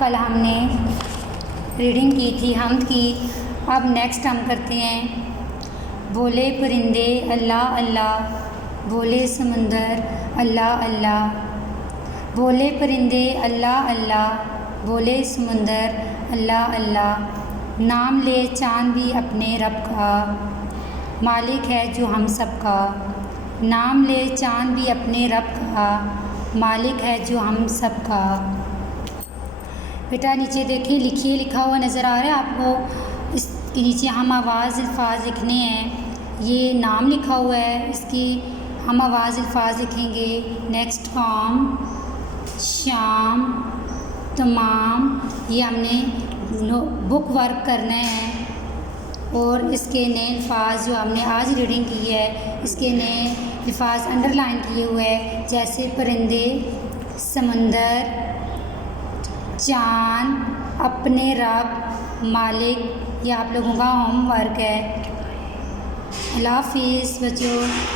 कल हमने रीडिंग की थी हम्द की। अब नेक्स्ट हम करते हैं बोले परिंदे अल्लाह अल्लाह, बोले समंदर अल्लाह अल्लाह, बोले परिंदे अल्लाह अल्लाह, बोले समंदर अल्लाह अल्लाह। नाम ले चाँद भी अपने रब का, मालिक है जो हम सब का। नाम ले चाँद भी अपने रब का, मालिक है जो हम सब का। बेटा नीचे देखिए, लिखिए, लिखा हुआ नज़र आ रहा है आपको। इसके नीचे हम आवाज़ अल्फाज लिखने हैं। ये नाम लिखा हुआ है, इसकी हम आवाज़ अल्फाज लिखेंगे। नेक्स्ट फॉर्म, शाम, तमाम, ये हमने बुक वर्क करना है। और इसके नए अल्फाज जो हमने आज रीडिंग की है, इसके नए अल्फाज अंडरलाइन किए हुए हैं, जैसे परिंदे, समंदर, चाँद, अपने रब, मालिक। ये आप लोगों का होमवर्क है। अल्लाह हाफिज़ बच्चों।